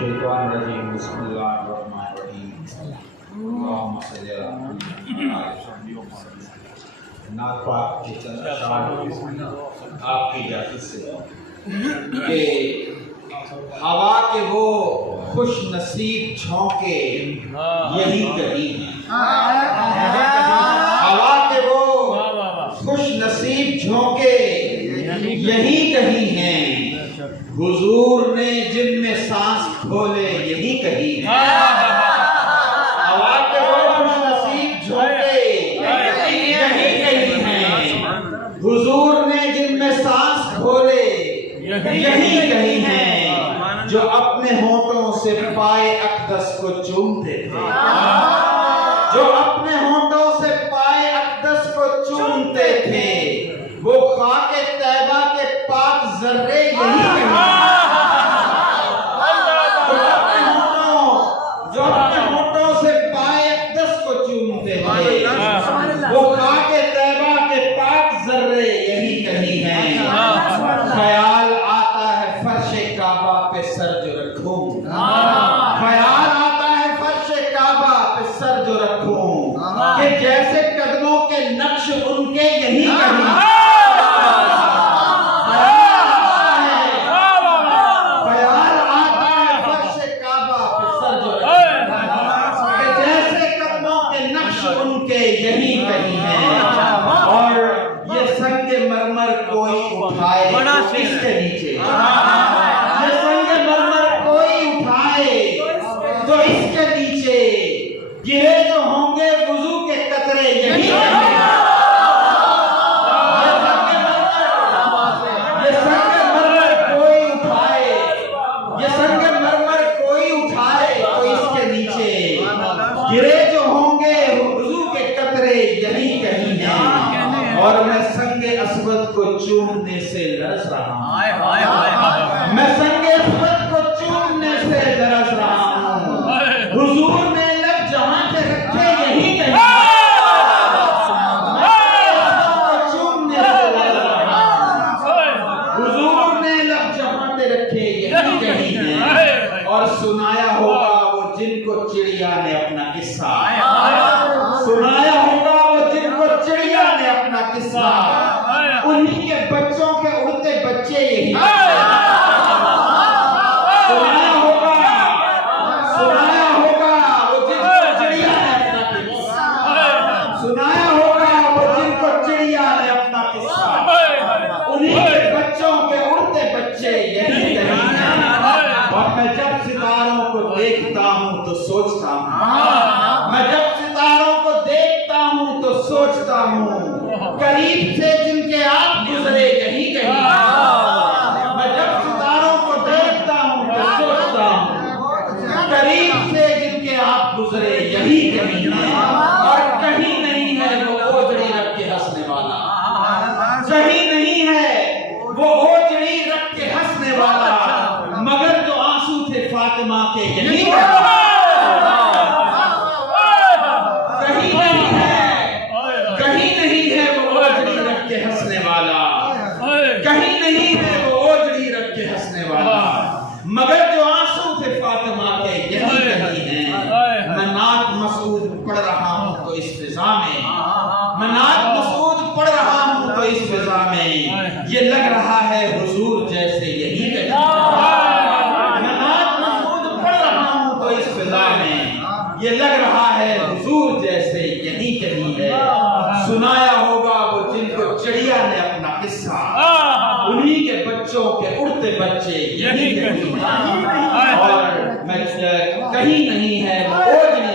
الشیطان الرجیم بسم اللہ الرحمن الرحیم اللہم صلی اللہ نعت پاک کے چند اشعار آپ کی اجازت سے کہ ہوا کے وہ خوش نصیب جھونکے یہیں کہیں ہیں، ہوا کے وہ خوش نصیب جھونکے یہیں کہیں ہیں، حضور نے جن میں سانس کھولے یہیں کہیں ہیں، ہوا کے وہ خوش نصیب جھونکے یہیں کہیں ہیں، حضور نے جن میں سانس کھولے یہیں کہیں ہیں، جو اپنے ہونٹوں سے پائے اقدس کو چومتے تھے، جو اپنے ہونٹوں سے پائے اقدس کو چومتے تھے، وہ خاک طیبہ کے پاک ذرے یہی کہیں، جو اپنے ہونٹوں سے پائے اقدس کو چومتے تھے، وہ خاک طیبہ کے پاک ذرے یہی کہیں ہیں، خیال آتا ہے فرش کعبہ پہ سر جو رکھوں، خیال آتا ہے فرش کعبہ پہ سر جو رکھوں، کہ جیسے قدموں کے نقش ان کے یہی کہیں، خیال آتا ہے فرش کعبہ پہ سر جو رکھوں، کہ جیسے قدموں کے نقش ان کے یہی کہیں ہیں، اور یہ سنگ مرمر کوئی اٹھائے اس کے نیچے، یہ سنگ مرمر کوئی اٹھائے تو اس کے نیچے گرے جو ہوں گے وضو کے قطرے یہی کہیں، یہ سنگ مرمر کوئی اٹھائے، یہ سنگ مرمر کوئی اٹھائے تو اس کے نیچے گرے جو ہوں گے وضو کے قطرے یہی کہیں ہیں، اور میں سنگ اسود کو چومنے سے لرز رہا ہوں، میں سنگ اسود کو چومنے سے لرز رہا ہوں، حضور نے لب جہاں سے رکھے یہی کہیں، میں چومنے سے لرز رہا ہوں، حضور نے لب جہاں سے رکھے یہی کہیں ہیں، اور سنایا ہوگا وہ جن کو چڑیا نے اپنا قصہ، سنایا ہوگا وہ جن کو چڑیا نے اپنا قصہ، انہی کے بچوں کے اڑتے بچے یہی، سنایا ہوگا وہ جن کو چڑیا نے اپنا قصہ، سنایا ہوگا وہ جن کو چڑیا نے اپنا قصہ، انہی کے بچوں کے اڑتے بچے یہی کہیں ہیں، اور میں جب ستاروں کو دیکھتا ہوں تو سوچتا ہوں، میں جب ستاروں کو دیکھتا ہوں تو سوچتا ہوں، قریب سے جن کے آپ گزرے یہی کہیں، میں جب ستاروں کو دیکھتا ہوں تو سوچتا ہوں، قریب سے جن کے آپ گزرے یہی کہیں ہیں، اور کہیں نہیں ہے وہ اوجڑی رکھ کے ہنسنے والا، کہیں نہیں ہے وہ اوجڑی رکھ کے ہنسنے والا، مگر جو آنسو تھے فاطمہ کے یہی کہیں، کہیں نہیں ہے وہ اوجڑی رکھ کے ہنسنے والا، کہیں نہیں ہے وہ اوجڑی رکھ کے ہنسنے والا، مگر جو آنسو تھے فاطمہ کے یہی کہیں ہیں، میں نعت مسعود پڑھ رہا ہوں تو اس فضا میں، میں نعت مسعود پڑھ رہا ہوں تو اس فضا میں یہ لگ رہا ہے حضور جیسے یہی کہیں، میں نعت مسعود پڑھ رہا ہوں تو اس فضا میں یہ لگ رہا ہے حضور جیسے یہی کہیں ہے، سنایا ہوگا وہ جن کو چڑیا نے اپنا قصہ، انہی کے بچوں کے اڑتے بچے یہی کہیں ہیں، اور میں کہیں نہیں ہے وہ اوجڑی